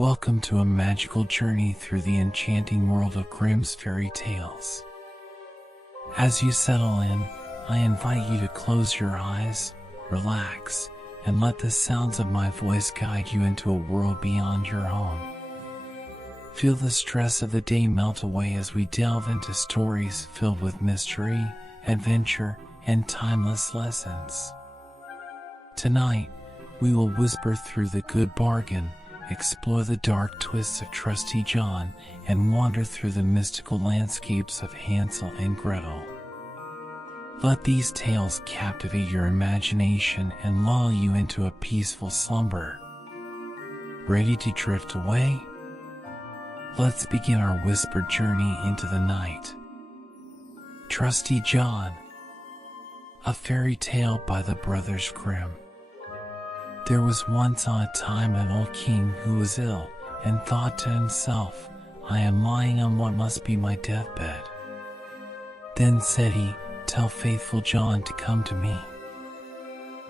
Welcome to a magical journey through the enchanting world of Grimm's fairy tales. As you settle in, I invite you to close your eyes, relax, and let the sounds of my voice guide you into a world beyond your own. Feel the stress of the day melt away as we delve into stories filled with mystery, adventure, and timeless lessons. Tonight, we will whisper through the Good Bargain, explore the dark twists of Trusty John, and wander through the mystical landscapes of Hansel and Gretel. Let these tales captivate your imagination and lull you into a peaceful slumber. Ready to drift away? Let's begin our whispered journey into the night. Trusty John, a fairy tale by the Brothers Grimm. There was once on a time an old king who was ill and thought to himself, "I am lying on what must be my deathbed." Then said he, "Tell Faithful John to come to me."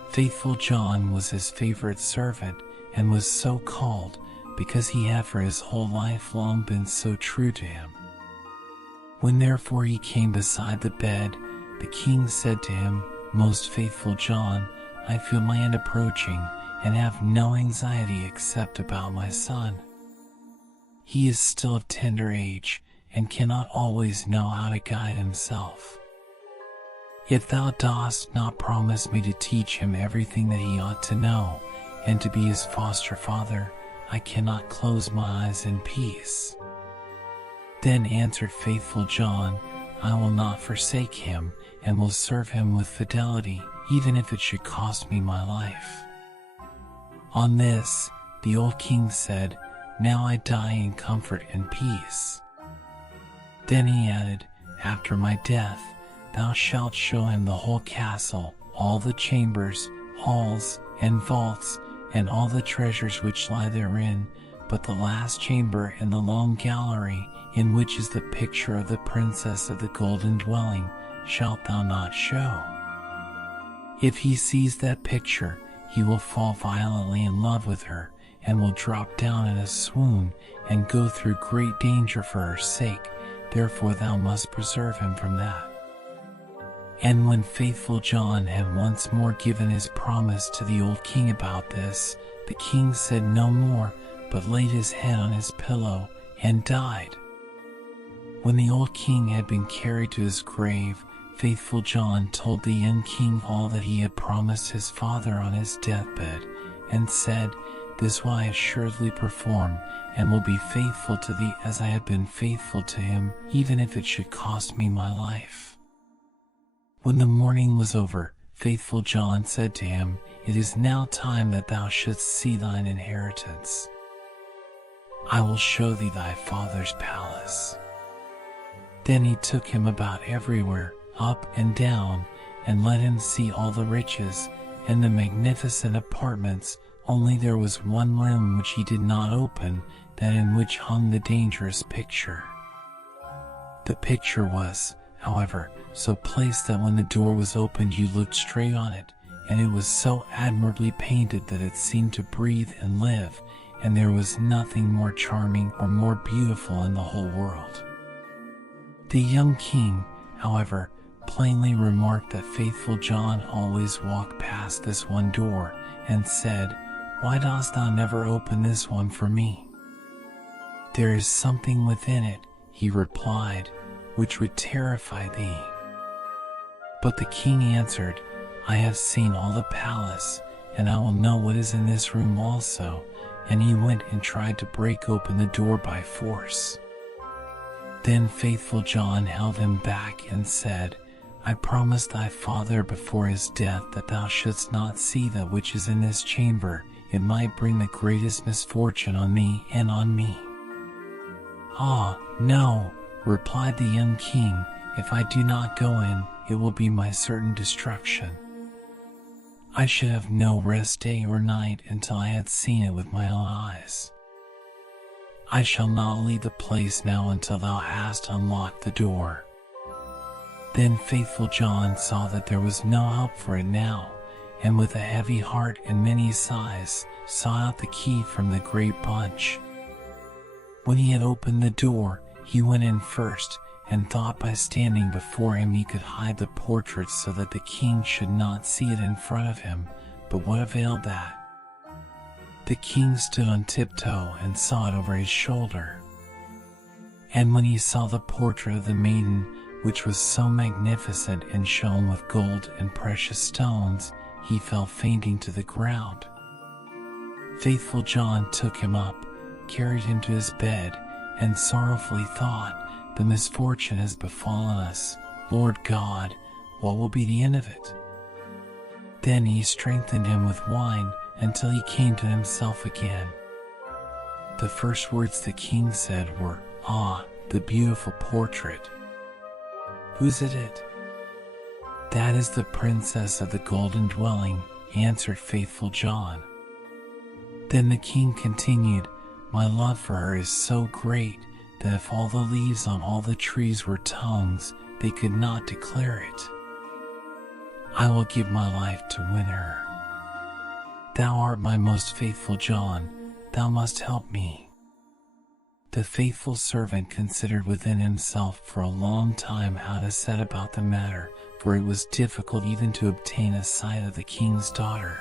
Faithful John was his favorite servant and was so called because he had for his whole life long been so true to him. When therefore he came beside the bed, the king said to him, "Most faithful John, I feel my end approaching and have no anxiety except about my son. He is still of tender age and cannot always know how to guide himself. Yet thou dost not promise me to teach him everything that he ought to know, and to be his foster father, I cannot close my eyes in peace." Then answered Faithful John, "I will not forsake him, and will serve him with fidelity, even if it should cost me my life." On this, the old king said, "Now I die in comfort and peace." Then he added, "After my death, thou shalt show him the whole castle, all the chambers, halls, and vaults, and all the treasures which lie therein, but the last chamber and the long gallery, in which is the picture of the princess of the golden dwelling, shalt thou not show. If he sees that picture, he will fall violently in love with her, and will drop down in a swoon, and go through great danger for her sake, therefore thou must preserve him from that." And when Faithful John had once more given his promise to the old king about this, the king said no more, but laid his head on his pillow, and died. When the old king had been carried to his grave, Faithful John told the young king all that he had promised his father on his deathbed, and said, "This will I assuredly perform, and will be faithful to thee as I have been faithful to him, even if it should cost me my life." When the mourning was over, Faithful John said to him, "It is now time that thou shouldst see thine inheritance. I will show thee thy father's palace." Then he took him about everywhere, up and down, and let him see all the riches and the magnificent apartments, only there was one room which he did not open, that in which hung the dangerous picture. The picture was, however, so placed that when the door was opened you looked straight on it, and it was so admirably painted that it seemed to breathe and live, and there was nothing more charming or more beautiful in the whole world. The young king, however, plainly remarked that Faithful John always walked past this one door, and said, "Why dost thou never open this one for me?" "There is something within it," he replied, "which would terrify thee." But the king answered, "I have seen all the palace, and I will know what is in this room also," and he went and tried to break open the door by force. Then Faithful John held him back and said, "I promised thy father before his death that thou shouldst not see that which is in this chamber. It might bring the greatest misfortune on thee and on me." "Ah, no," replied the young king, "if I do not go in, it will be my certain destruction. I should have no rest day or night until I had seen it with my own eyes. I shall not leave the place now until thou hast unlocked the door." Then Faithful John saw that there was no help for it now, and with a heavy heart and many sighs, saw out the key from the great bunch, When he had opened the door, he went in first, and thought by standing before him he could hide the portrait so that the king should not see it in front of him, but what availed that? The king stood on tiptoe and saw it over his shoulder. And when he saw the portrait of the maiden, which was so magnificent and shone with gold and precious stones, he fell fainting to the ground. Faithful John took him up, carried him to his bed, and sorrowfully thought, "The misfortune has befallen us. Lord God, what will be the end of it?" Then he strengthened him with wine until he came to himself again. The first words the king said were, "Ah, the beautiful portrait. Whose is it?" "That is the princess of the golden dwelling," answered faithful John. Then the king continued, "My love for her is so great that if all the leaves on all the trees were tongues, they could not declare it. I will give my life to win her. Thou art my most faithful John, thou must help me." The faithful servant considered within himself for a long time how to set about the matter, for it was difficult even to obtain a sight of the king's daughter.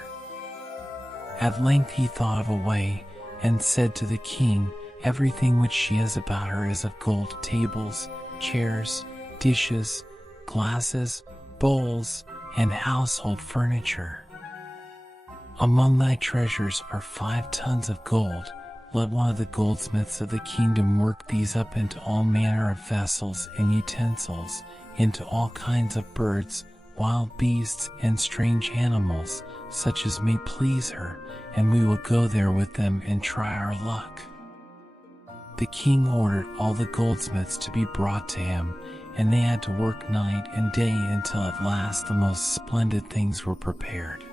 At length he thought of a way, and said to the king, "Everything which she has about her is of gold: tables, chairs, dishes, glasses, bowls, and household furniture. Among thy treasures are 5 tons of gold. Let one of the goldsmiths of the kingdom work these up into all manner of vessels and utensils, into all kinds of birds, wild beasts, and strange animals, such as may please her, and we will go there with them and try our luck." The king ordered all the goldsmiths to be brought to him, and they had to work night and day until at last the most splendid things were prepared.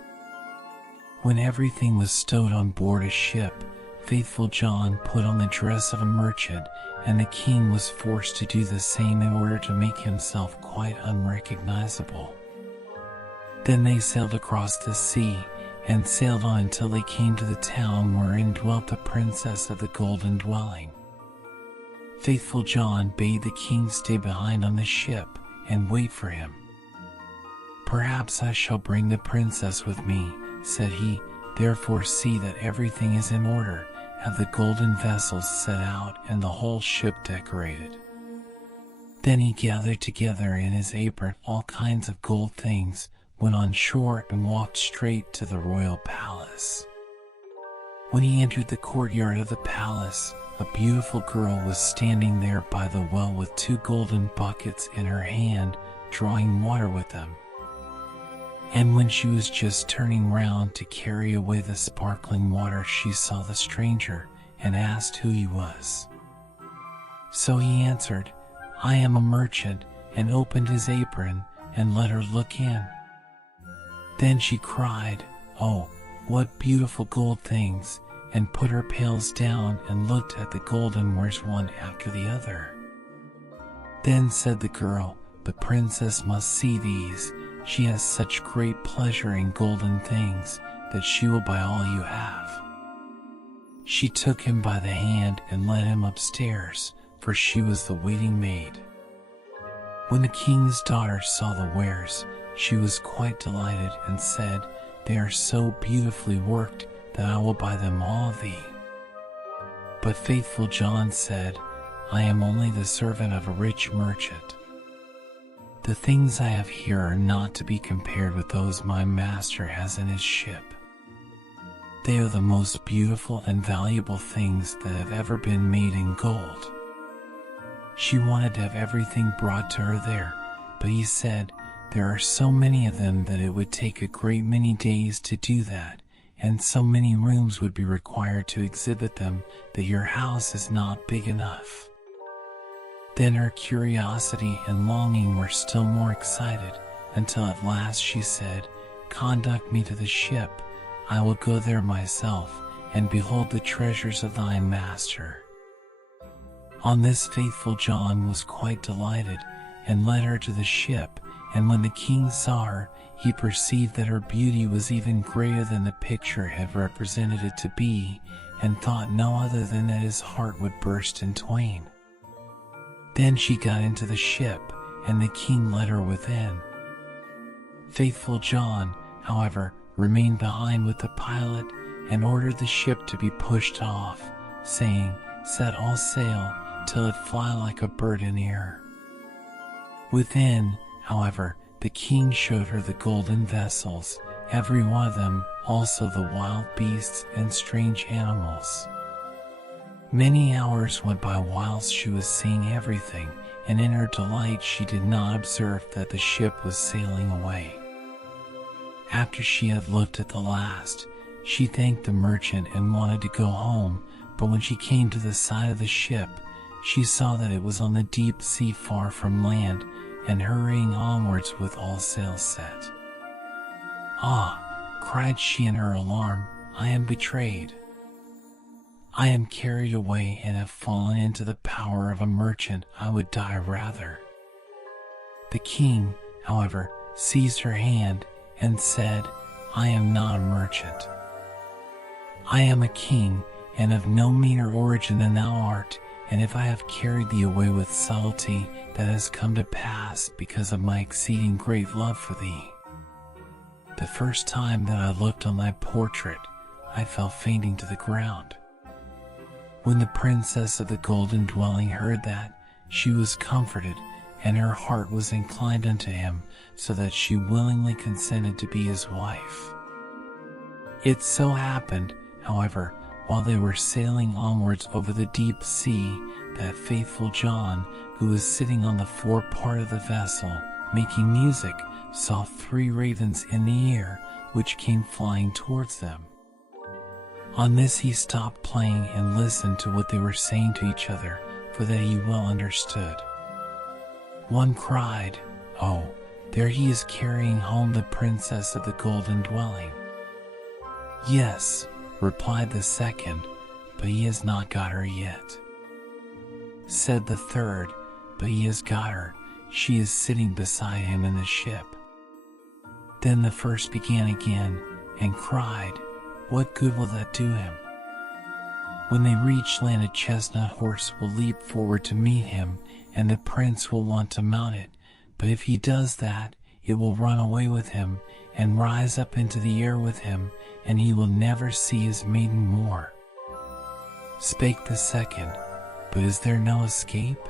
When everything was stowed on board a ship, faithful John put on the dress of a merchant, and the king was forced to do the same in order to make himself quite unrecognizable. Then they sailed across the sea, and sailed on until they came to the town wherein dwelt the princess of the golden dwelling. Faithful John bade the king stay behind on the ship and wait for him. "Perhaps I shall bring the princess with me," said he, "therefore see that everything is in order, have the golden vessels set out and the whole ship decorated." Then he gathered together in his apron all kinds of gold things, went on shore and walked straight to the royal palace. When he entered the courtyard of the palace, a beautiful girl was standing there by the well with 2 golden buckets in her hand, drawing water with them. And when she was just turning round to carry away the sparkling water, she saw the stranger and asked who he was. So he answered, "I am a merchant," and opened his apron and let her look in. Then she cried, "Oh, what beautiful gold things," and put her pails down and looked at the golden wares one after the other. Then said the girl, "The princess must see these. She has such great pleasure in golden things that she will buy all you have." She took him by the hand and led him upstairs, for she was the waiting maid. When the king's daughter saw the wares, she was quite delighted and said, "They are so beautifully worked that I will buy them all of thee." But faithful John said, "I am only the servant of a rich merchant. The things I have here are not to be compared with those my master has in his ship. They are the most beautiful and valuable things that have ever been made in gold." She wanted to have everything brought to her there, but he said, "There are so many of them that it would take a great many days to do that, and so many rooms would be required to exhibit them that your house is not big enough." Then her curiosity and longing were still more excited, until at last she said, "Conduct me to the ship. I will go there myself, and behold the treasures of thy master." On this faithful John was quite delighted, and led her to the ship, and when the king saw her, he perceived that her beauty was even greater than the picture had represented it to be, and thought no other than that his heart would burst in twain. Then she got into the ship, and the king led her within. Faithful John, however, remained behind with the pilot and ordered the ship to be pushed off, saying, "Set all sail, till it fly like a bird in air." Within, however, the king showed her the golden vessels, every one of them, also the wild beasts and strange animals. Many hours went by whilst she was seeing everything, and in her delight she did not observe that the ship was sailing away. After she had looked at the last, she thanked the merchant and wanted to go home, but when she came to the side of the ship, she saw that it was on the deep sea far from land, and hurrying onwards with all sails set. "Ah," cried she in her alarm, "I am betrayed. I am carried away and have fallen into the power of a merchant. I would die rather." The king, however, seized her hand and said, "I am not a merchant. I am a king, and of no meaner origin than thou art, and if I have carried thee away with subtlety, that has come to pass because of my exceeding great love for thee. The first time that I looked on thy portrait, I fell fainting to the ground." When the princess of the golden dwelling heard that, she was comforted, and her heart was inclined unto him, so that she willingly consented to be his wife. It so happened, however, while they were sailing onwards over the deep sea, that faithful John, who was sitting on the forepart of the vessel, making music, saw 3 ravens in the air, which came flying towards them. On this he stopped playing and listened to what they were saying to each other, for that he well understood. One cried, "Oh, there he is carrying home the princess of the golden dwelling." "Yes," replied the second, "but he has not got her yet." Said the third, "But he has got her, she is sitting beside him in the ship." Then the first began again, and cried, "What good will that do him? When they reach land, a chestnut horse will leap forward to meet him, and the prince will want to mount it, but if he does that, it will run away with him, and rise up into the air with him, and he will never see his maiden more." Spake the second, "But is there no escape?"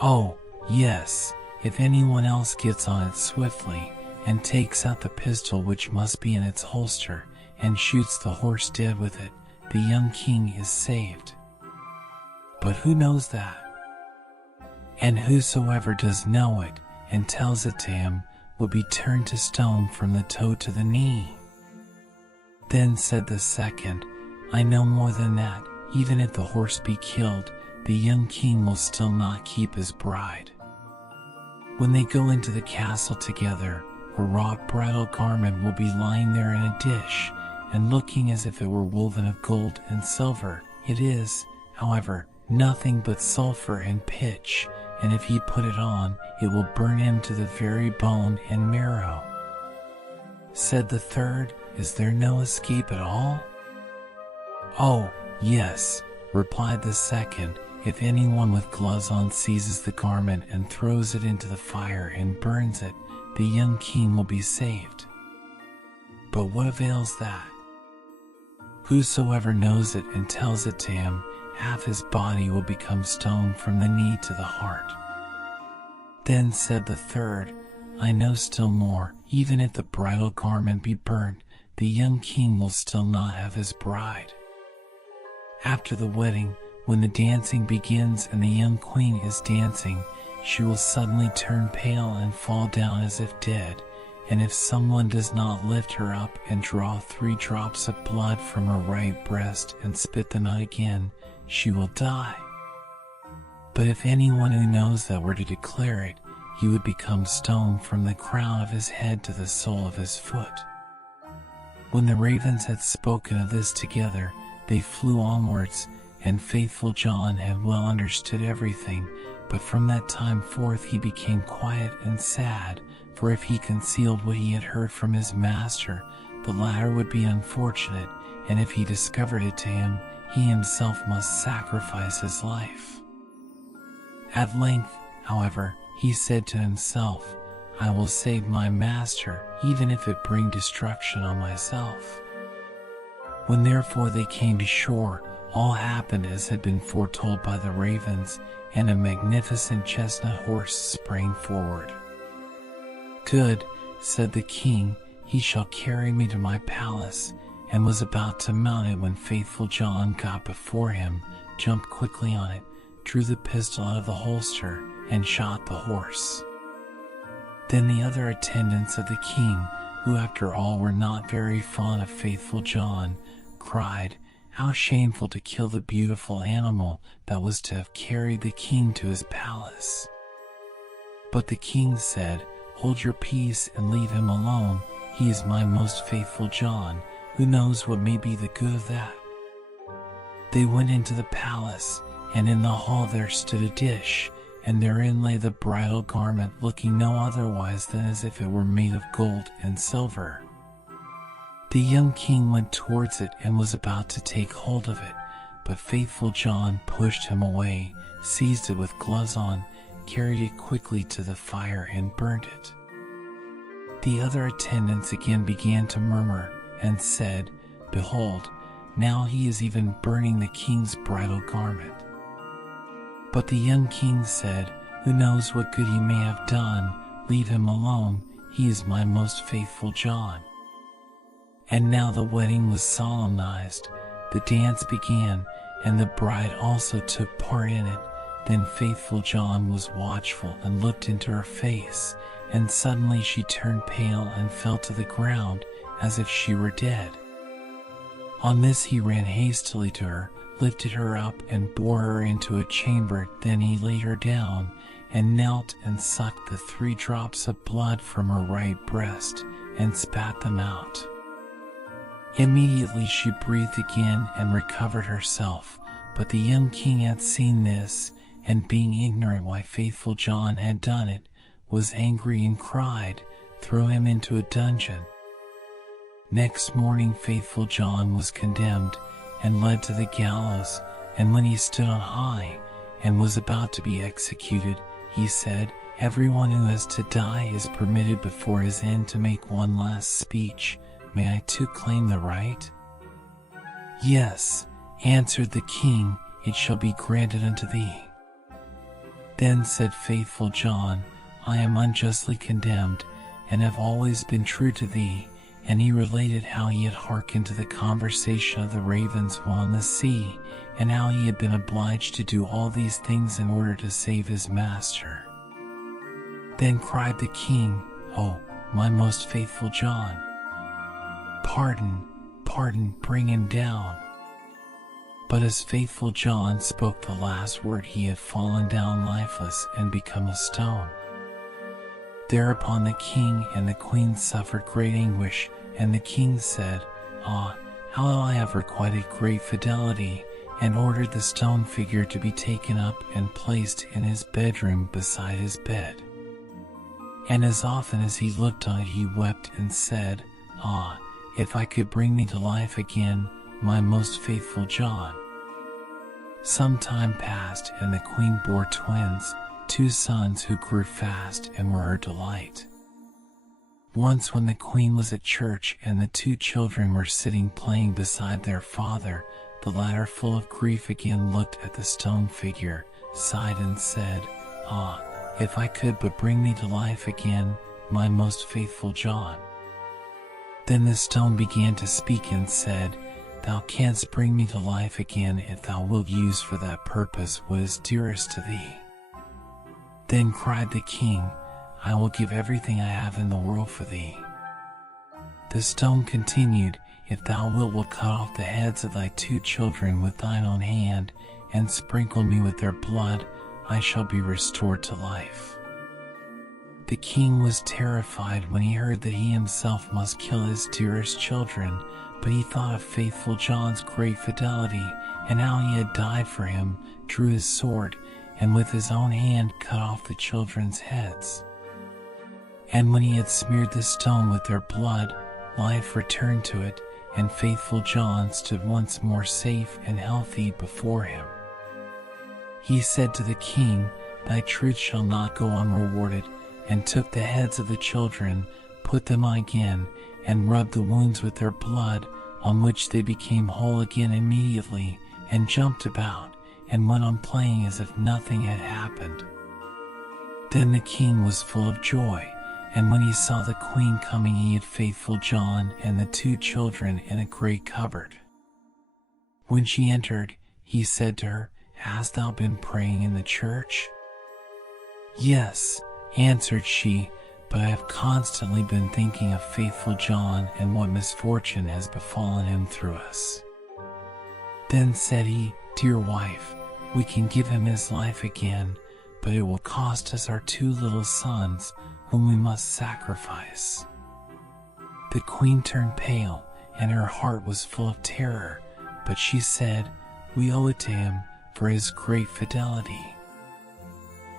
"Oh, yes, if anyone else gets on it swiftly, and takes out the pistol which must be in its holster, and shoots the horse dead with it, the young king is saved. But who knows that? And whosoever does know it, and tells it to him, will be turned to stone from the toe to the knee." Then said the second, "I know more than that, even if the horse be killed, the young king will still not keep his bride. When they go into the castle together, a wrought bridal garment will be lying there in a dish, and looking as if it were woven of gold and silver. It is, however, nothing but sulfur and pitch, and if he put it on, it will burn him to the very bone and marrow." Said the third, "Is there no escape at all?" "Oh, yes," replied the second, "if anyone with gloves on seizes the garment and throws it into the fire and burns it, the young king will be saved. But what avails that? Whosoever knows it and tells it to him, half his body will become stone from the knee to the heart." Then said the third, "I know still more, even if the bridal garment be burnt, the young king will still not have his bride. After the wedding, when the dancing begins and the young queen is dancing, she will suddenly turn pale and fall down as if dead, and if someone does not lift her up and draw 3 drops of blood from her right breast and spit them out again, she will die. But if anyone who knows that were to declare it, he would become stone from the crown of his head to the sole of his foot." When the ravens had spoken of this together, they flew onwards, and faithful John had well understood everything, but from that time forth he became quiet and sad, for if he concealed what he had heard from his master, the latter would be unfortunate, and if he discovered it to him, he himself must sacrifice his life. At length, however, he said to himself, I will save my master, even if it bring destruction on myself. When therefore they came to shore, all happened as had been foretold by the ravens, and a magnificent chestnut horse sprang forward. Good, said the king, he shall carry me to my palace, and was about to mount it when faithful John got before him, jumped quickly on it, drew the pistol out of the holster, and shot the horse. Then the other attendants of the king, who after all were not very fond of faithful John, cried, How shameful to kill the beautiful animal that was to have carried the king to his palace. But the king said, Hold your peace and leave him alone, he is my most faithful John, who knows what may be the good of that. They went into the palace, and in the hall there stood a dish, and therein lay the bridal garment, looking no otherwise than as if it were made of gold and silver. The young king went towards it and was about to take hold of it, but faithful John pushed him away, seized it with gloves on, carried it quickly to the fire and burnt it. The other attendants again began to murmur, and said, Behold, now he is even burning the king's bridal garment. But the young king said, Who knows what good he may have done, leave him alone, he is my most faithful John. And now the wedding was solemnized, the dance began, and the bride also took part in it. Then faithful John was watchful and looked into her face, and suddenly she turned pale and fell to the ground, as if she were dead. On this he ran hastily to her, lifted her up and bore her into a chamber. Then he laid her down, and knelt and sucked the 3 drops of blood from her right breast, and spat them out. Immediately she breathed again and recovered herself, but the young king had seen this, and being ignorant why faithful John had done it, was angry and cried, Throw him into a dungeon. Next morning faithful John was condemned, and led to the gallows, and when he stood on high, and was about to be executed, he said, Everyone who has to die is permitted before his end to make one last speech. May I too claim the right? Yes, answered the king, it shall be granted unto thee. Then said faithful John, I am unjustly condemned, and have always been true to thee. And he related how he had hearkened to the conversation of the ravens while in the sea, and how he had been obliged to do all these things in order to save his master. Then cried the king, Oh, my most faithful John! Pardon, pardon, bring him down. But as faithful John spoke the last word, he had fallen down lifeless and become a stone. Thereupon the king and the queen suffered great anguish, and the king said, Ah, how I have requited great fidelity, and ordered the stone figure to be taken up and placed in his bedroom beside his bed. And as often as he looked on it he wept and said, Ah, if I could bring thee to life again, my most faithful John. Some time passed, and the queen bore twins, 2 sons who grew fast and were her delight. Once when the queen was at church and the 2 children were sitting playing beside their father, the latter full of grief again looked at the stone figure, sighed and said, Ah, if I could but bring thee to life again, my most faithful John. Then the stone began to speak and said, Thou canst bring me to life again if thou wilt use for that purpose what is dearest to thee. Then cried the king, I will give everything I have in the world for thee. The stone continued, If thou wilt cut off the heads of thy 2 children with thine own hand, and sprinkle me with their blood, I shall be restored to life. The king was terrified when he heard that he himself must kill his dearest children, but he thought of faithful John's great fidelity, and how he had died for him, drew his sword, and with his own hand cut off the children's heads. And when he had smeared the stone with their blood, life returned to it, and faithful John stood once more safe and healthy before him. He said to the king, "Thy truth shall not go unrewarded," and took the heads of the children, put them on again, and rubbed the wounds with their blood, on which they became whole again immediately, and jumped about, and went on playing as if nothing had happened. Then the king was full of joy, and when he saw the queen coming, he had faithful John and the 2 children in a great cupboard. When she entered, he said to her, "Hast thou been praying in the church?" "Yes," answered she, "but I have constantly been thinking of faithful John and what misfortune has befallen him through us." Then said he, "Dear wife, we can give him his life again, but it will cost us our 2 little sons, whom we must sacrifice." The queen turned pale, and her heart was full of terror, but she said, "We owe it to him for his great fidelity."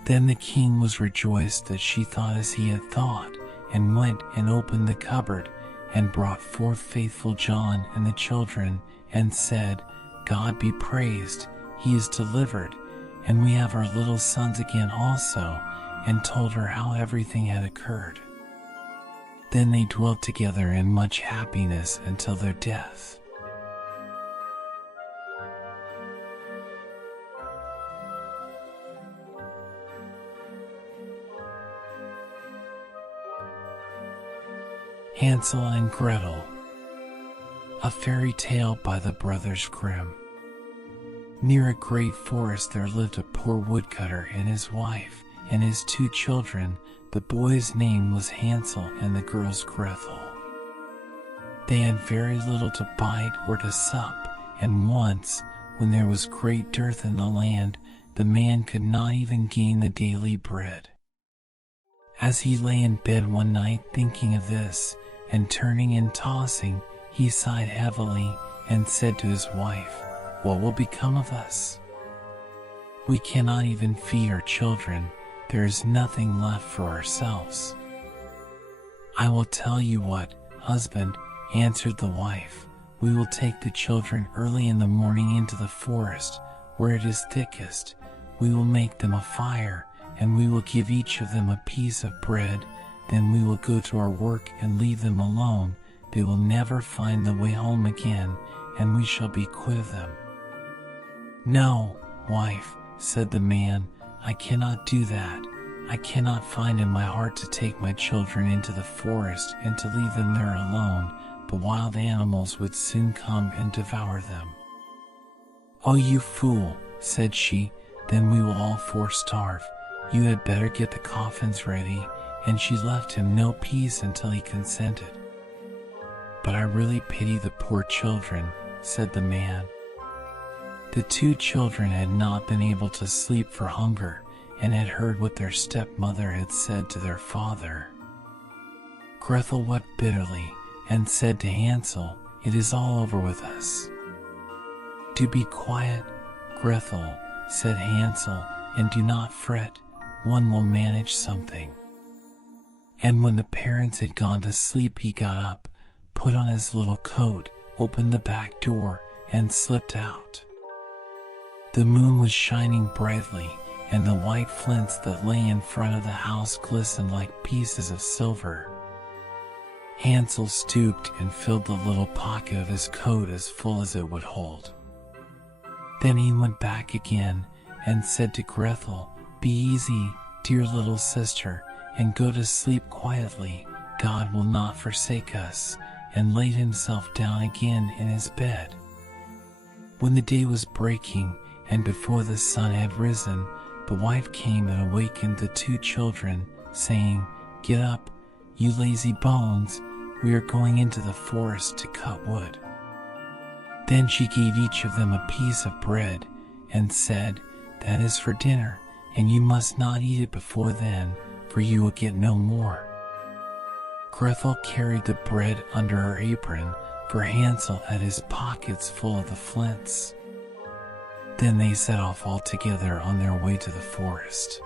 Then the king was rejoiced that she thought as he had thought, and went and opened the cupboard, and brought forth faithful John and the children, and said, "God be praised, he is delivered, and we have our little sons again also," and told her how everything had occurred. Then they dwelt together in much happiness until their death. Hansel and Gretel. A fairy tale by the brothers Grimm. Near a great forest there lived a poor woodcutter and his wife and his 2 children. The boy's name was Hansel and the girl's Gretel. They had very little to bite or to sup, and once, when there was great dearth in the land, the man could not even gain the daily bread. As he lay in bed one night thinking of this, and turning and tossing, he sighed heavily, and said to his wife, "What will become of us? We cannot even feed our children. There is nothing left for ourselves." "I will tell you what, husband," answered the wife. "We will take the children early in the morning into the forest, where it is thickest. We will make them a fire, and we will give each of them a piece of bread. Then we will go to our work and leave them alone. They will never find the way home again, and we shall be quit of them." "No, wife," said the man, "I cannot do that. I cannot find in my heart to take my children into the forest and to leave them there alone. The wild animals would soon come and devour them." "Oh, you fool," said she, "then we will all 4 starve. You had better get the coffins ready," and she left him no peace until he consented. "But I really pity the poor children," said the man. The 2 children had not been able to sleep for hunger, and had heard what their stepmother had said to their father. Gretel wept bitterly, and said to Hansel, "It is all over with us." "Do be quiet, Gretel," said Hansel, "and do not fret. One will manage something." And when the parents had gone to sleep, he got up, put on his little coat, opened the back door, and slipped out. The moon was shining brightly, and the white flints that lay in front of the house glistened like pieces of silver. Hansel stooped and filled the little pocket of his coat as full as it would hold. Then he went back again, and said to Gretel, "Be easy, dear little sister, and go to sleep quietly. God will not forsake us," and laid himself down again in his bed. When the day was breaking, and before the sun had risen, the wife came and awakened the 2 children, saying, "Get up, you lazy bones, we are going into the forest to cut wood." Then she gave each of them a piece of bread, and said, "That is for dinner, and you must not eat it before then, for you will get no more." Gretel carried the bread under her apron, for Hansel had his pockets full of the flints. Then they set off all together on their way to the forest.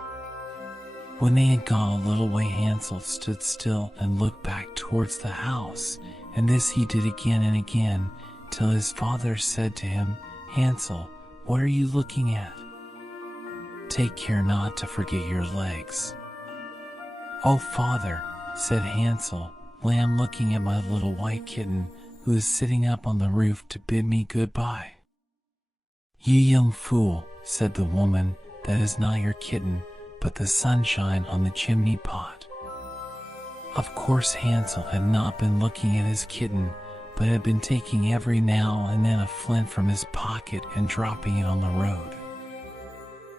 When they had gone a little way, Hansel stood still and looked back towards the house, and this he did again and again, till his father said to him, "Hansel, what are you looking at? Take care not to forget your legs." "Oh, father," said Hansel, "I am looking at my little white kitten, who is sitting up on the roof to bid me goodbye." "You young fool," said the woman, "that is not your kitten, but the sunshine on the chimney pot." Of course Hansel had not been looking at his kitten, but had been taking every now and then a flint from his pocket and dropping it on the road.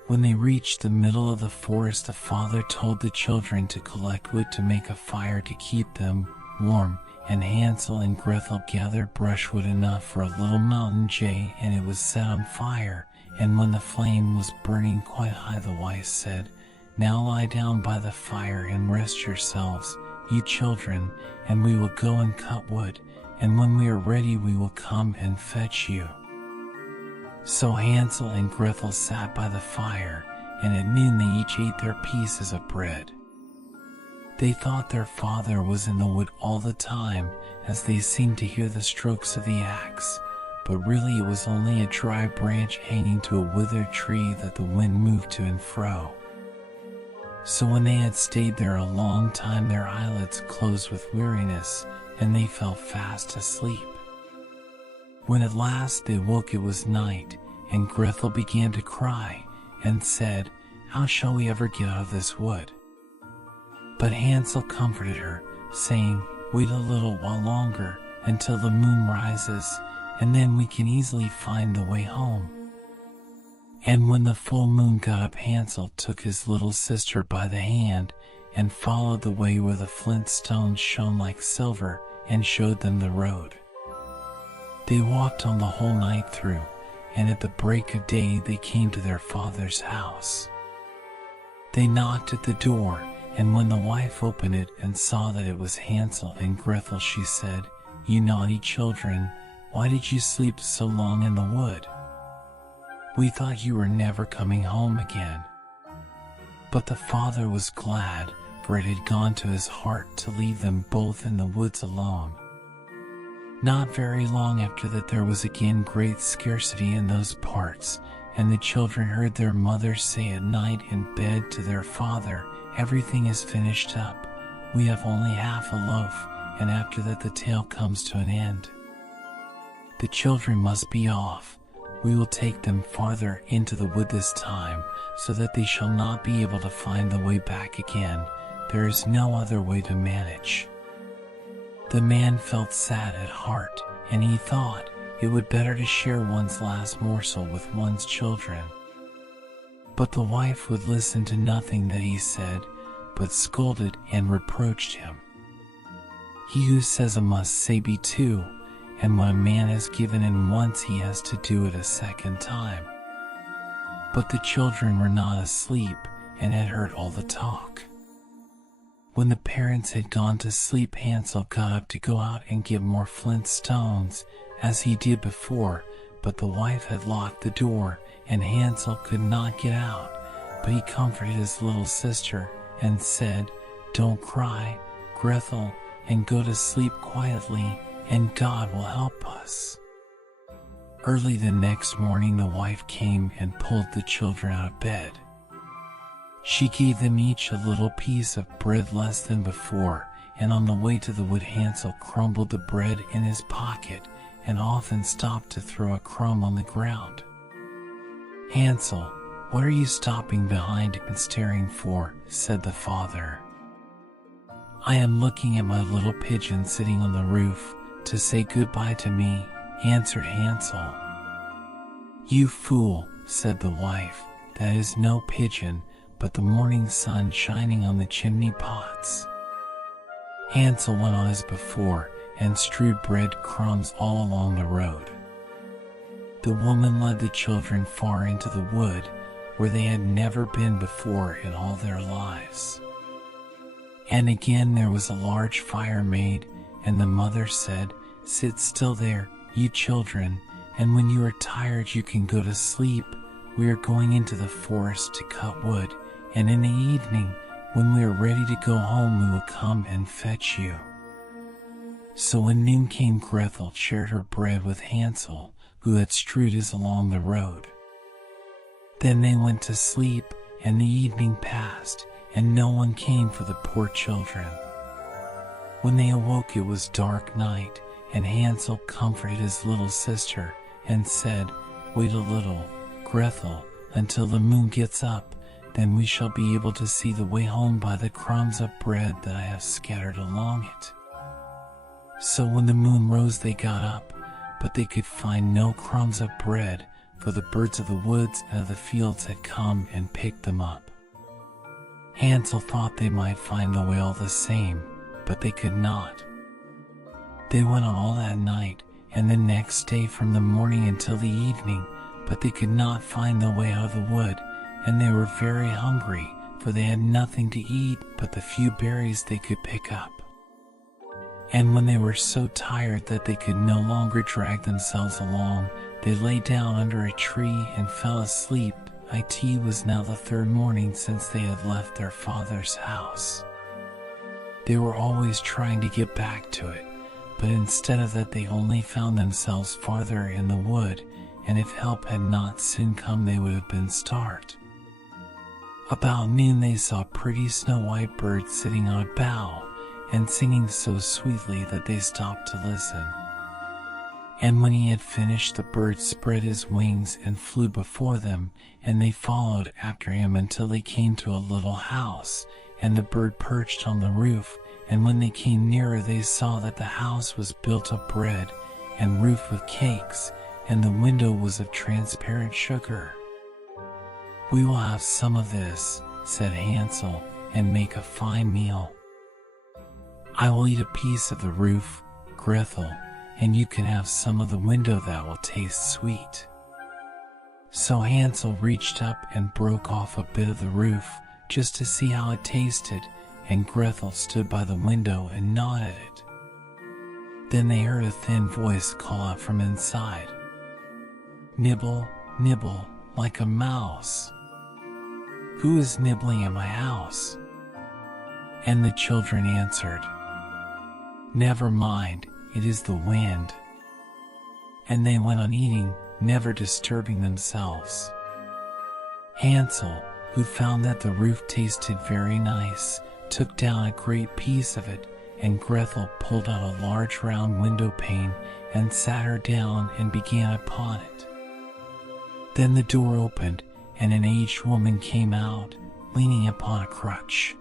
When they reached the middle of the forest, the father told the children to collect wood to make a fire to keep them warm, and Hansel and Gretel gathered brushwood enough for a little mountain jay, and it was set on fire. And when the flame was burning quite high, the wife said, "Now lie down by the fire and rest yourselves, you children, and we will go and cut wood, and when we are ready we will come and fetch you." So Hansel and Gretel sat by the fire, and at noon they each ate their pieces of bread. They thought their father was in the wood all the time, as they seemed to hear the strokes of the axe, but really it was only a dry branch hanging to a withered tree that the wind moved to and fro. So when they had stayed there a long time, their eyelids closed with weariness, and they fell fast asleep. When at last they woke, it was night, and Gretel began to cry, and said, "How shall we ever get out of this wood?" But Hansel comforted her, saying, "Wait a little while longer, until the moon rises, and then we can easily find the way home." And when the full moon got up, Hansel took his little sister by the hand, and followed the way where the flint stones shone like silver, and showed them the road. They walked on the whole night through, and at the break of day they came to their father's house. They knocked at the door, and when the wife opened it and saw that it was Hansel and Gretel, she said, "You naughty children, why did you sleep so long in the wood? We thought you were never coming home again." But the father was glad, for it had gone to his heart to leave them both in the woods alone. Not very long after that there was again great scarcity in those parts, and the children heard their mother say at night in bed to their father, "Everything is finished up. We have only half a loaf, and after that the tale comes to an end. The children must be off. We will take them farther into the wood this time, so that they shall not be able to find the way back again. There is no other way to manage." The man felt sad at heart, and he thought it would better to share one's last morsel with one's children. But the wife would listen to nothing that he said, but scolded and reproached him. He who says a must say be two, and when a man has given in once, he has to do it a second time. But the children were not asleep, and had heard all the talk. When the parents had gone to sleep, Hansel got up to go out and get more flint stones, as he did before, but the wife had locked the door, and Hansel could not get out. But he comforted his little sister, and said, "Don't cry, Gretel, and go to sleep quietly, and God will help us." Early the next morning the wife came and pulled the children out of bed. She gave them each a little piece of bread less than before, and on the way to the wood Hansel crumbled the bread in his pocket, and often stopped to throw a crumb on the ground. "Hansel, what are you stopping behind and staring for?" said the father. "I am looking at my little pigeon sitting on the roof to say goodbye to me," answered Hansel. "You fool," said the wife, "that is no pigeon, but the morning sun shining on the chimney pots." Hansel went on as before, and strewed bread crumbs all along the road. The woman led the children far into the wood, where they had never been before in all their lives. And again there was a large fire made, and the mother said, "Sit still there, you children, and when you are tired you can go to sleep. We are going into the forest to cut wood, and in the evening, when we are ready to go home, we will come and fetch you." So when noon came, Gretel shared her bread with Hansel, who had strewed his along the road. Then they went to sleep, and the evening passed, and no one came for the poor children. When they awoke, it was dark night, and Hansel comforted his little sister and said, "Wait a little, Gretel, until the moon gets up, then we shall be able to see the way home by the crumbs of bread that I have scattered along it." So when the moon rose, they got up, but they could find no crumbs of bread, for the birds of the woods and of the fields had come and picked them up. Hansel thought they might find the way all the same, but they could not. They went on all that night, and the next day from the morning until the evening, but they could not find the way out of the wood, and they were very hungry, for they had nothing to eat but the few berries they could pick up. And when they were so tired that they could no longer drag themselves along, they lay down under a tree and fell asleep. It was now the third morning since they had left their father's house. They were always trying to get back to it, but instead of that they only found themselves farther in the wood, and if help had not soon come they would have been starved. About noon they saw a pretty snow-white bird sitting on a bough, and singing so sweetly that they stopped to listen. And when he had finished, the bird spread his wings and flew before them, and they followed after him until they came to a little house, and the bird perched on the roof, and when they came nearer they saw that the house was built of bread, and roofed with cakes, and the window was of transparent sugar. "We will have some of this," said Hansel, "and make a fine meal. I will eat a piece of the roof, Gretel, and you can have some of the window that will taste sweet." So Hansel reached up and broke off a bit of the roof, just to see how it tasted, and Gretel stood by the window and gnawed at it. Then they heard a thin voice call out from inside, "Nibble, nibble, like a mouse. Who is nibbling at my house?" And the children answered, "Never mind, it is the wind." And they went on eating, never disturbing themselves. Hansel, who found that the roof tasted very nice, took down a great piece of it, and Gretel pulled out a large round window pane and sat her down and began upon it. Then the door opened, and an aged woman came out, leaning upon a crutch.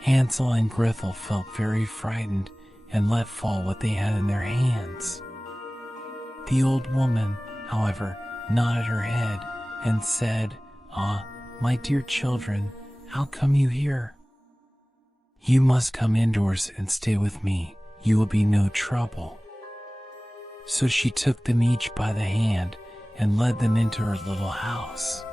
Hansel and Gretel felt very frightened and let fall what they had in their hands. The old woman, however, nodded her head and said, "Ah, my dear children, how come you here? You must come indoors and stay with me, you will be no trouble." So she took them each by the hand and led them into her little house.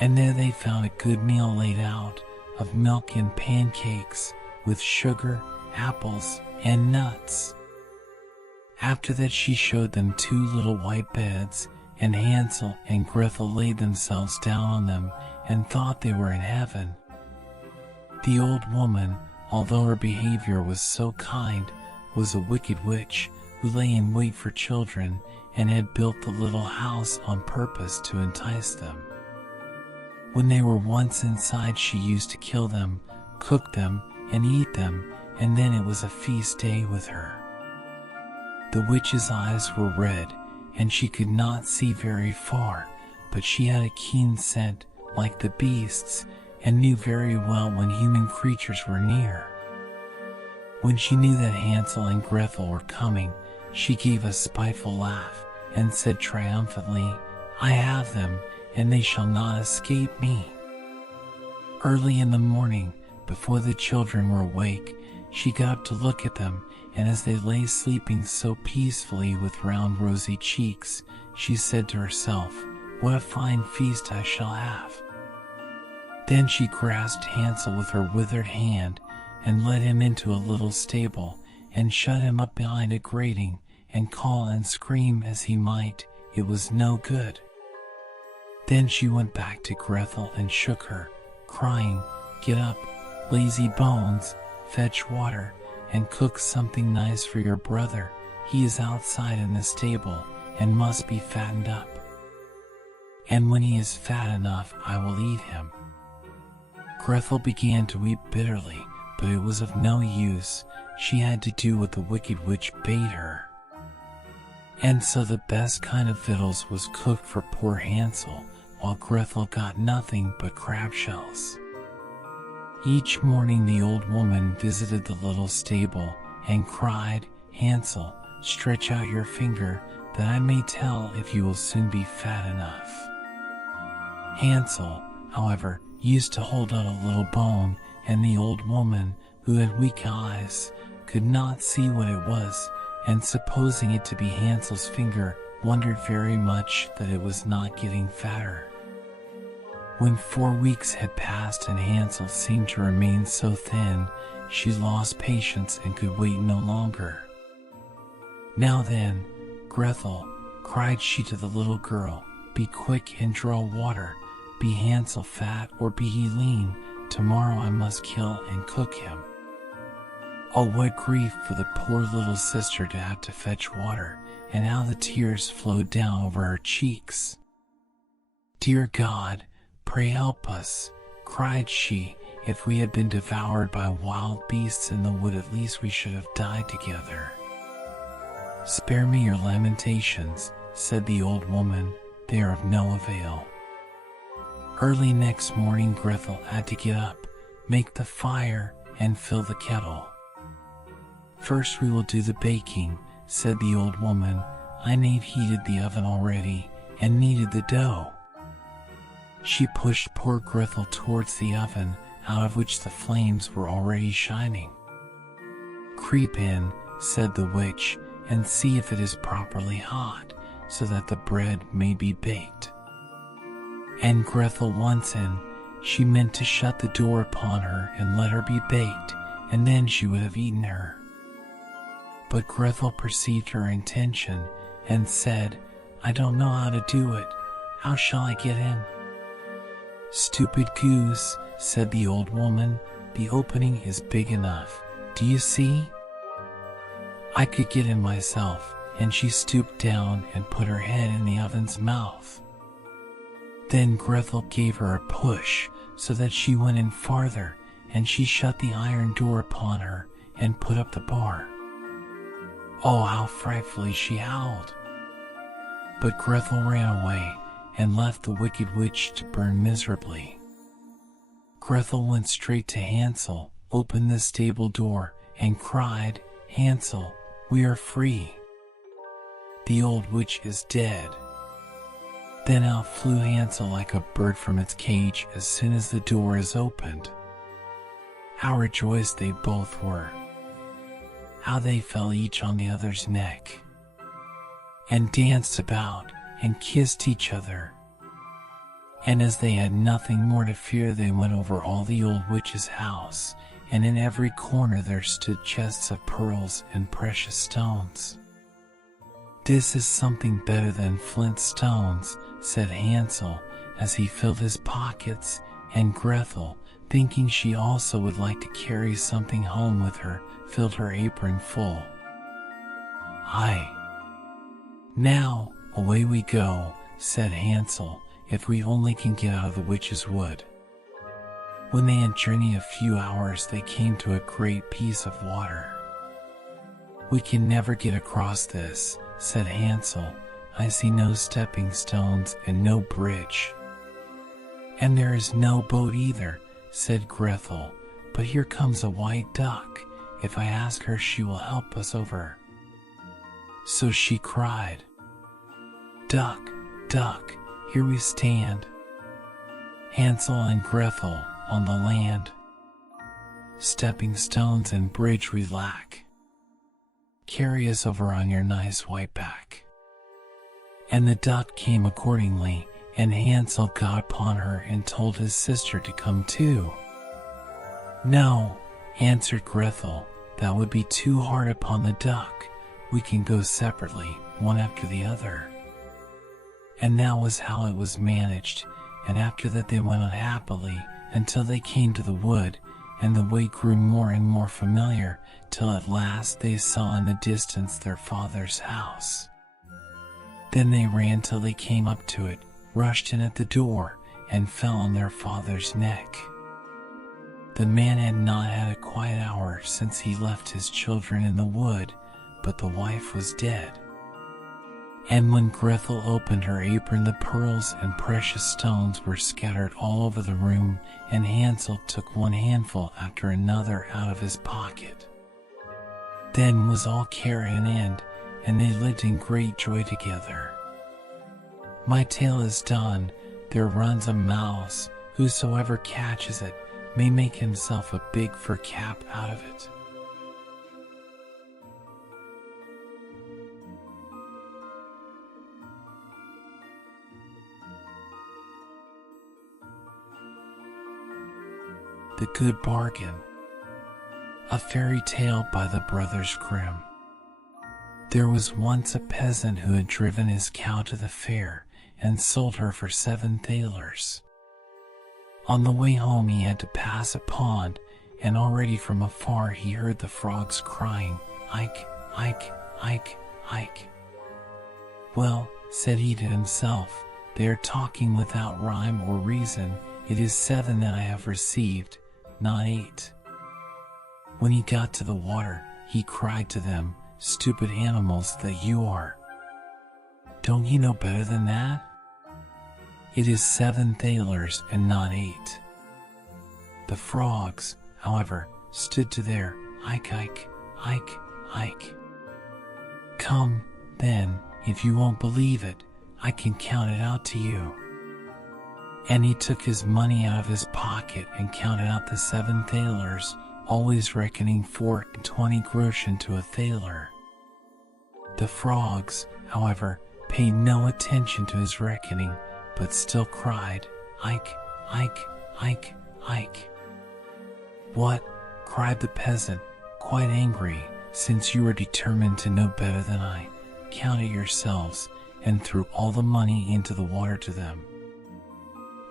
And there they found a good meal laid out, of milk and pancakes, with sugar, apples, and nuts. After that she showed them 2 little white beds, and Hansel and Gretel laid themselves down on them and thought they were in heaven. The old woman, although her behavior was so kind, was a wicked witch who lay in wait for children and had built the little house on purpose to entice them. When they were once inside, she used to kill them, cook them, and eat them, and then it was a feast day with her. The witch's eyes were red, and she could not see very far, but she had a keen scent, like the beasts, and knew very well when human creatures were near. When she knew that Hansel and Gretel were coming, she gave a spiteful laugh, and said triumphantly, "I have them, and they shall not escape me." Early in the morning, before the children were awake, she got up to look at them, and as they lay sleeping so peacefully with round rosy cheeks, she said to herself, "What a fine feast I shall have." Then she grasped Hansel with her withered hand, and led him into a little stable, and shut him up behind a grating, and call and scream as he might, it was no good. Then she went back to Gretel and shook her, crying, "Get up, lazy bones, fetch water, and cook something nice for your brother. He is outside in the stable and must be fattened up. And when he is fat enough, I will eat him." Grethel began to weep bitterly, but it was of no use. She had to do what the wicked witch bade her. And so the best kind of victuals was cooked for poor Hansel, while Grethel got nothing but crab shells. Each morning the old woman visited the little stable and cried, "Hansel, stretch out your finger, that I may tell if you will soon be fat enough." Hansel, however, used to hold out a little bone, and the old woman, who had weak eyes, could not see what it was, and supposing it to be Hansel's finger, wondered very much that it was not getting fatter. When 4 weeks had passed and Hansel seemed to remain so thin, she lost patience and could wait no longer. "Now then, Grethel," cried she to the little girl, "be quick and draw water. Be Hansel fat or be he lean, tomorrow I must kill and cook him." Oh, what grief for the poor little sister to have to fetch water, and how the tears flowed down over her cheeks. "Dear God, pray help us," cried she. "If we had been devoured by wild beasts in the wood, at least we should have died together." "Spare me your lamentations," said the old woman, "they are of no avail." Early next morning Grethel had to get up, make the fire, and fill the kettle. "First we will do the baking," said the old woman. "I had heated the oven already, and kneaded the dough." She pushed poor Grethel towards the oven, out of which the flames were already shining. "Creep in," said the witch, "and see if it is properly hot, so that the bread may be baked." And Grethel once in, she meant to shut the door upon her and let her be baked, and then she would have eaten her. But Grethel perceived her intention, and said, "I don't know how to do it. How shall I get in?" "Stupid goose," said the old woman, "the opening is big enough. Do you see? I could get in myself." And she stooped down and put her head in the oven's mouth. Then Grethel gave her a push, so that she went in farther, and she shut the iron door upon her, and put up the bar. Oh, how frightfully she howled! But Grethel ran away, and left the wicked witch to burn miserably. Grethel went straight to Hansel, opened the stable door, and cried, "Hansel, we are free. The old witch is dead." Then out flew Hansel like a bird from its cage as soon as the door is opened. How rejoiced they both were! How they fell each on the other's neck, and danced about, and kissed each other. And as they had nothing more to fear, they went over all the old witch's house, and in every corner there stood chests of pearls and precious stones. "This is something better than flint stones," said Hansel, as he filled his pockets, and Grethel, thinking she also would like to carry something home with her, filled her apron full. "Aye, now, away we go," said Hansel, "if we only can get out of the witch's wood." When they had journeyed a few hours, they came to a great piece of water. "We can never get across this," said Hansel. "I see no stepping stones and no bridge." "And there is no boat either," said Grethel, "but here comes a white duck. If I ask her, she will help us over." So she cried, "Duck, duck, here we stand, Hansel and Grethel on the land. Stepping stones and bridge we lack. Carry us over on your nice white back." And the duck came accordingly, and Hansel got upon her and told his sister to come too. "No," answered Grethel, "that would be too hard upon the duck. We can go separately, one after the other." And that was how it was managed, and after that they went on happily until they came to the wood, and the way grew more and more familiar, till at last they saw in the distance their father's house. Then they ran till they came up to it, rushed in at the door, and fell on their father's neck. The man had not had a quiet hour since he left his children in the wood, but the wife was dead. And when Grethel opened her apron, the pearls and precious stones were scattered all over the room, and Hansel took one handful after another out of his pocket. Then was all care at an end, and they lived in great joy together. My tale is done. There runs a mouse, whosoever catches it may make himself a big fur cap out of it. The Good Bargain. A fairy tale by the Brothers Grimm. There was once a peasant who had driven his cow to the fair and sold her for 7 thalers. On the way home he had to pass a pond, and already from afar he heard the frogs crying, "Ike, Ike, Ike, Ike." "Well," said he to himself, "they are talking without rhyme or reason. It is 7 that I have received, not 8. When he got to the water, he cried to them, "Stupid animals that you are! Don't you know better than that? It is 7 thalers and not 8. The frogs, however, stood to their "Ike, Ike, Ike, Ike." "Come, then, if you won't believe it, I can count it out to you." And he took his money out of his pocket and counted out the 7 thalers, always reckoning 4 and 20 groschen to a thaler. The frogs, however, paid no attention to his reckoning, but still cried, "Ike, Ike, Ike, Ike." "What?" cried the peasant, quite angry, "since you are determined to know better than I, count it yourselves," and threw all the money into the water to them.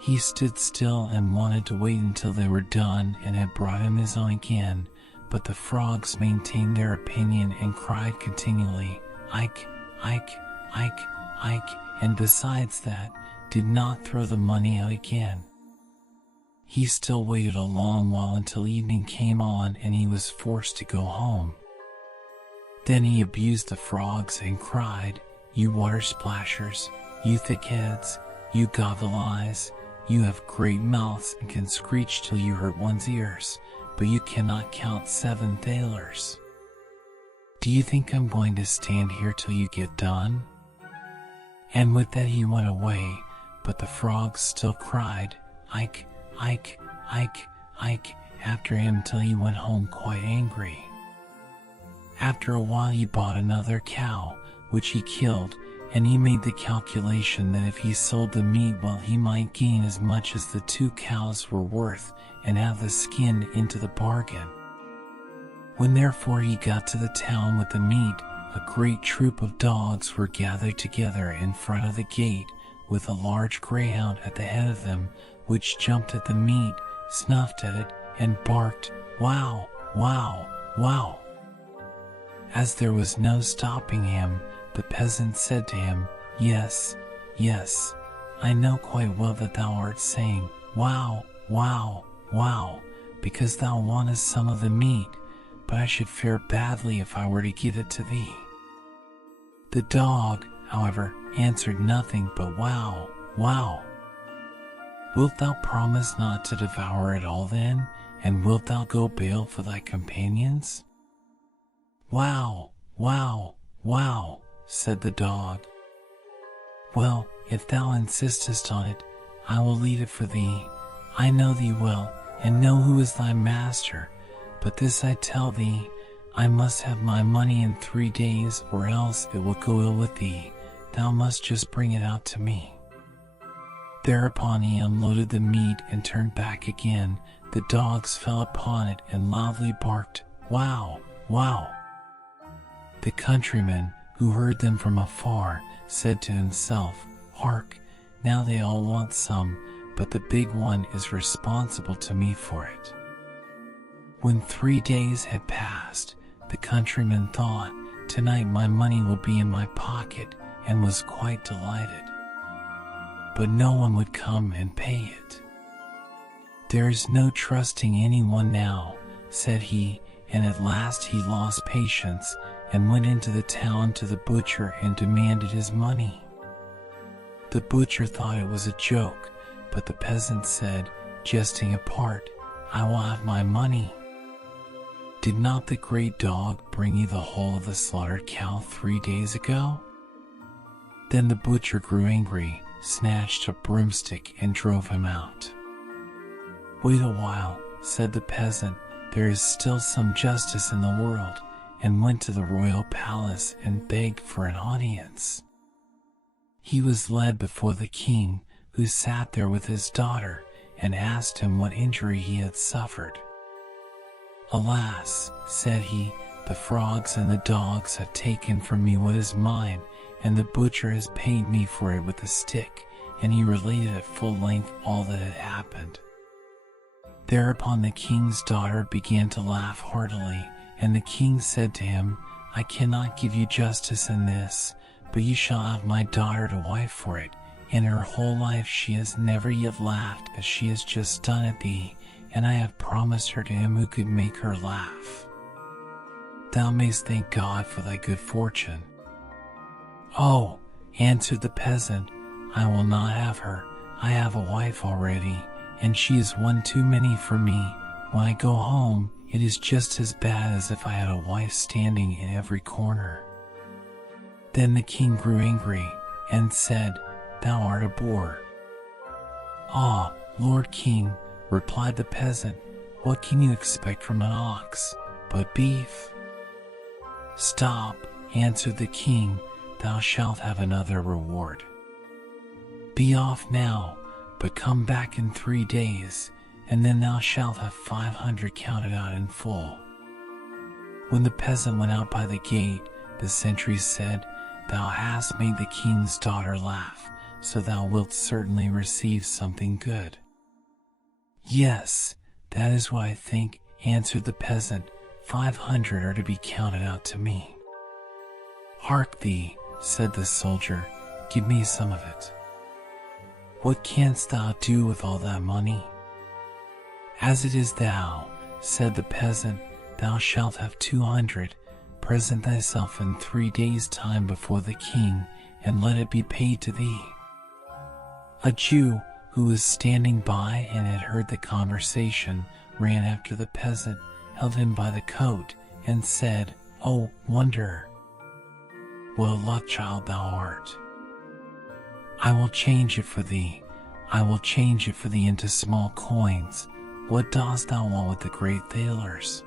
He stood still and wanted to wait until they were done and had brought him his own again, but the frogs maintained their opinion and cried continually, "Ike, Ike, Ike, Ike," and besides that, did not throw the money out again. He still waited a long while until evening came on and he was forced to go home. Then he abused the frogs and cried, "You water splashers, you thick heads, you goggle eyes, you have great mouths and can screech till you hurt one's ears, but you cannot count 7 thalers. Do you think I'm going to stand here till you get done?" And with that he went away, but the frogs still cried, "Ike, Ike, Ike, Ike," after him till he went home quite angry. After a while he bought another cow, which he killed, and he made the calculation that if he sold the meat, well, he might gain as much as the 2 cows were worth, and have the skin into the bargain. When therefore he got to the town with the meat, a great troop of dogs were gathered together in front of the gate, with a large greyhound at the head of them, which jumped at the meat, snuffed at it, and barked, "Wow, wow, wow." As there was no stopping him, the peasant said to him, "Yes, yes, I know quite well that thou art saying, 'Wow, wow, wow,' because thou wantest some of the meat, but I should fare badly if I were to give it to thee." The dog, however, answered nothing but "Wow, wow." "Wilt thou promise not to devour it all then, and wilt thou go bail for thy companions?" "Wow, wow, wow," said the dog. "Well, if thou insistest on it, I will leave it for thee. I know thee well, and know who is thy master, but this I tell thee, I must have my money in 3 days, or else it will go ill with thee. Thou must just bring it out to me." Thereupon he unloaded the meat and turned back again. The dogs fell upon it and loudly barked, "Wow, wow." The countryman, who heard them from afar, said to himself, "Hark, now they all want some, but the big one is responsible to me for it." When 3 days had passed, the countryman thought, "Tonight my money will be in my pocket," and was quite delighted. But no one would come and pay it. "There is no trusting anyone now," said he, and at last he lost patience and went into the town to the butcher and demanded his money. The butcher thought it was a joke, but the peasant said, jesting apart, "I will have my money. Did not the great dog bring you the whole of the slaughtered cow 3 days ago?" Then the butcher grew angry, snatched a broomstick and drove him out. "Wait a while," said the peasant, "there is still some justice in the world," and went to the royal palace and begged for an audience. He was led before the king, who sat there with his daughter, and asked him what injury he had suffered. "Alas," said he, "the frogs and the dogs have taken from me what is mine, and the butcher has paid me for it with a stick," and he related at full length all that had happened. Thereupon the king's daughter began to laugh heartily, and the king said to him, "I cannot give you justice in this, but you shall have my daughter to wife for it. In her whole life she has never yet laughed as she has just done at thee, and I have promised her to him who could make her laugh. Thou mayst thank God for thy good fortune." "Oh," answered the peasant, "I will not have her. I have a wife already, and she is one too many for me. When I go home, it is just as bad as if I had a wife standing in every corner." Then the king grew angry, and said, "Thou art a boor." "Ah, Lord King," replied the peasant, "what can you expect from an ox but beef?" "Stop," answered the king, "thou shalt have another reward. Be off now, but come back in 3 days, and then thou shalt have 500 counted out in full." When the peasant went out by the gate, the sentry said, "Thou hast made the king's daughter laugh, so thou wilt certainly receive something good." "Yes, that is what I think," answered the peasant. 500 are to be counted out to me." "Hark thee," said the soldier, "give me some of it." "What canst thou do with all that money?" "As it is thou," said the peasant, "thou shalt have 200. Present thyself in 3 days' time before the king, and let it be paid to thee." A Jew, who was standing by and had heard the conversation, ran after the peasant, held him by the coat, and said, "Oh, wonder! What a luck child thou art! I will change it for thee. I will change it for thee into small coins. What dost thou want with the great thalers?"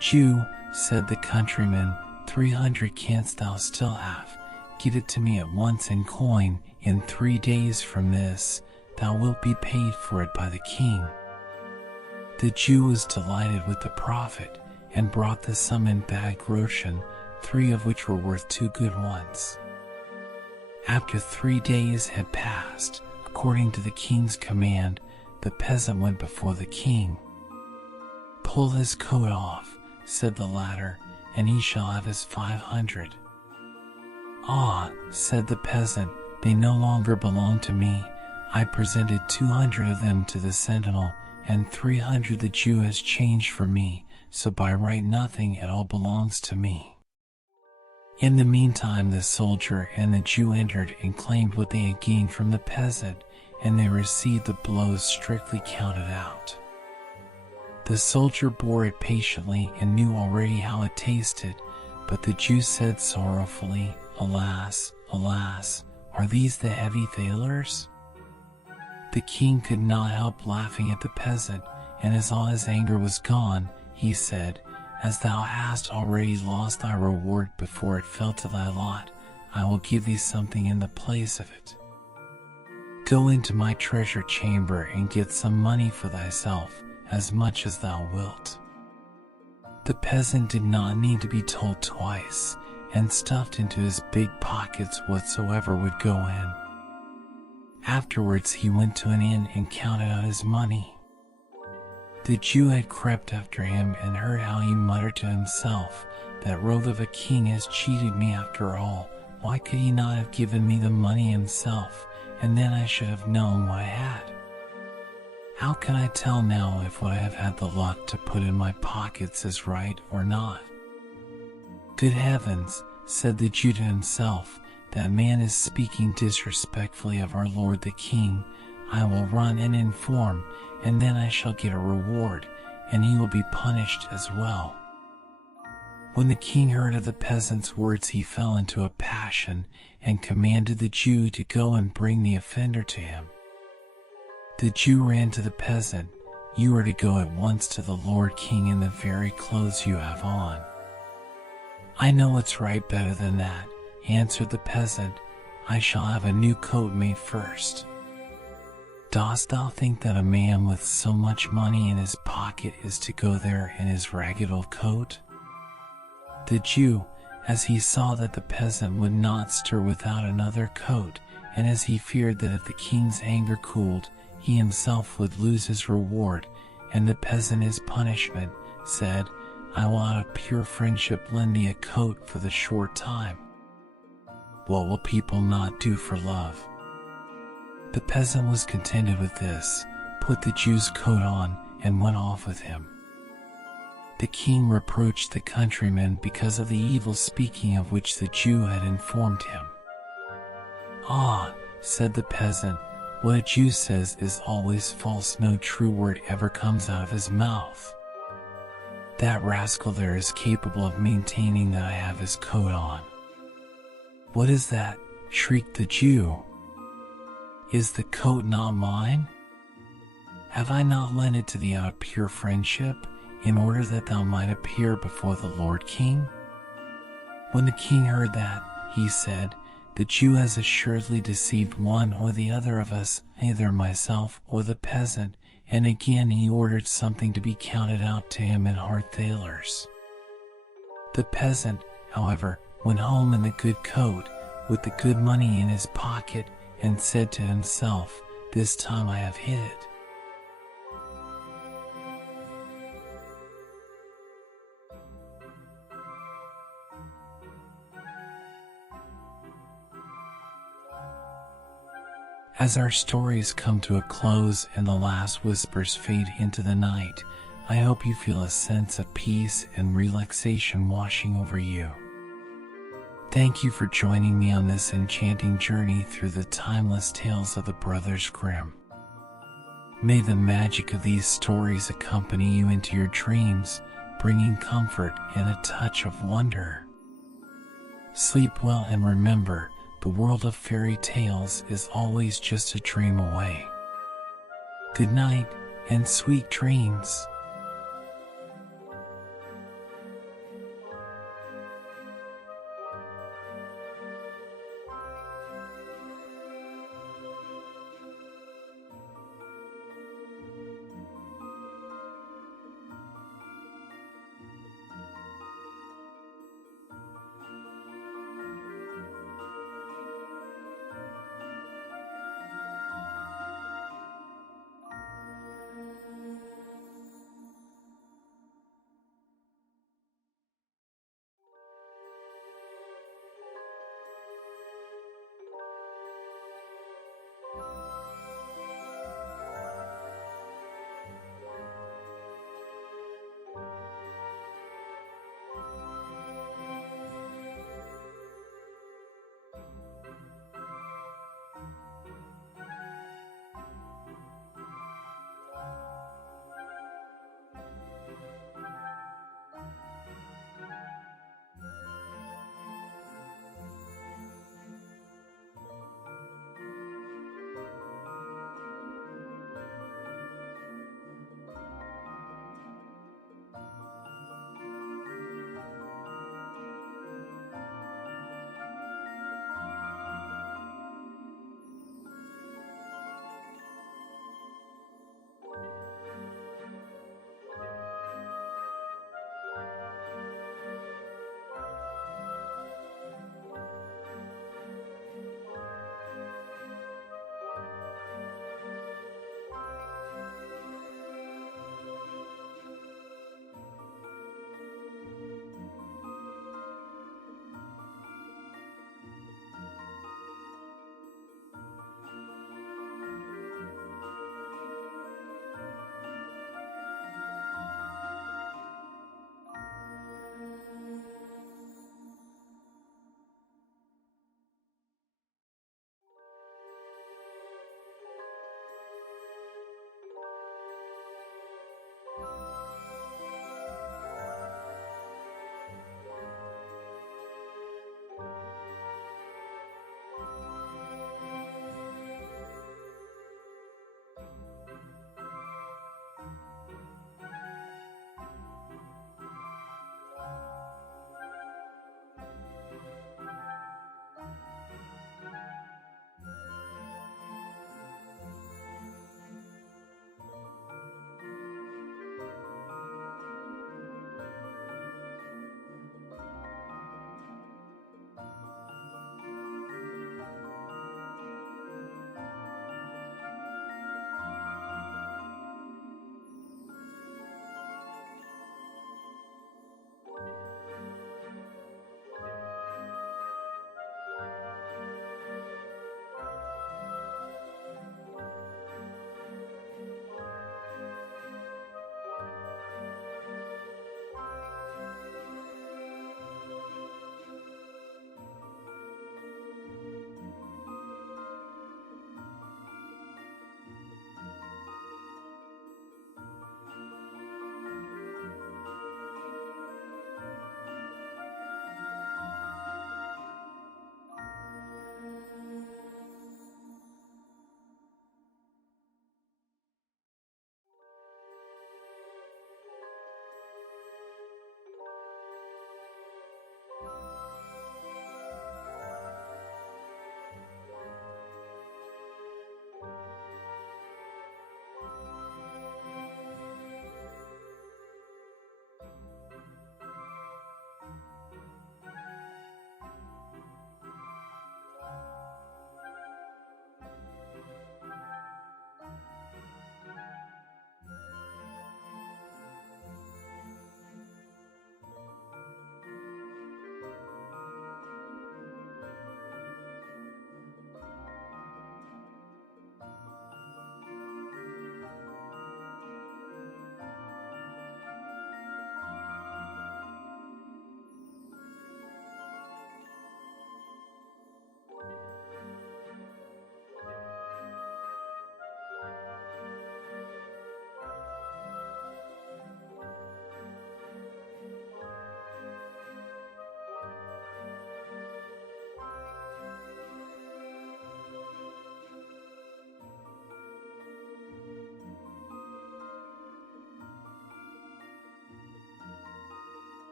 "Jew," said the countryman, 300 canst thou still have. Give it to me at once in coin. In 3 days from this, thou wilt be paid for it by the king." The Jew was delighted with the profit, and brought the sum in bad groschen, 3 of which were worth 2 good ones. After 3 days had passed, according to the king's command, the peasant went before the king. "Pull his coat off," said the latter, "and he shall have his 500. "Ah," said the peasant, "they no longer belong to me. I presented 200 of them to the sentinel, and 300 the Jew has changed for me, so by right nothing at all belongs to me." In the meantime the soldier and the Jew entered and claimed what they had gained from the peasant, and they received the blows strictly counted out. The soldier bore it patiently and knew already how it tasted, but the Jew said sorrowfully, "Alas, alas, are these the heavy thalers?" The king could not help laughing at the peasant, and as all his anger was gone, he said, "As thou hast already lost thy reward before it fell to thy lot, I will give thee something in the place of it. Go into my treasure chamber and get some money for thyself, as much as thou wilt." The peasant did not need to be told twice, and stuffed into his big pockets whatsoever would go in. Afterwards he went to an inn and counted out his money. The Jew had crept after him and heard how he muttered to himself, "That rogue of a king has cheated me after all. Why could he not have given me the money himself, and then I should have known what I had? How can I tell now if what I have had the luck to put in my pockets is right or not?" "Good heavens," said the Jew to himself, "that man is speaking disrespectfully of our Lord the King. I will run and inform, and then I shall get a reward, and he will be punished as well." When the king heard of the peasant's words, he fell into a passion and commanded the Jew to go and bring the offender to him. The Jew ran to the peasant. "You are to go at once to the Lord King in the very clothes you have on." "I know what's right better than that," answered the peasant. "I shall have a new coat made first." "Dost thou think that a man with so much money in his pocket is to go there in his ragged old coat?" The Jew, as he saw that the peasant would not stir without another coat, and as he feared that if the king's anger cooled, he himself would lose his reward, and the peasant his punishment, said, "I will out of pure friendship lend thee a coat for the short time." What will people not do for love? The peasant was contented with this, put the Jew's coat on, and went off with him. The king reproached the countryman because of the evil speaking of which the Jew had informed him. "Ah," said the peasant, "what a Jew says is always false. No true word ever comes out of his mouth. That rascal there is capable of maintaining that I have his coat on." "What is that?" shrieked the Jew. "Is the coat not mine? Have I not lent it to thee out of pure friendship, in order that thou might appear before the Lord King?" When the king heard that, he said, "The Jew has assuredly deceived one or the other of us, either myself or the peasant," and again he ordered something to be counted out to him in hard thalers. The peasant, however, went home in the good coat, with the good money in his pocket, and said to himself, "This time I have hit it." As our stories come to a close and the last whispers fade into the night, I hope you feel a sense of peace and relaxation washing over you. Thank you for joining me on this enchanting journey through the timeless tales of the Brothers Grimm. May the magic of these stories accompany you into your dreams, bringing comfort and a touch of wonder. Sleep well, and remember, the world of fairy tales is always just a dream away. Good night and sweet dreams.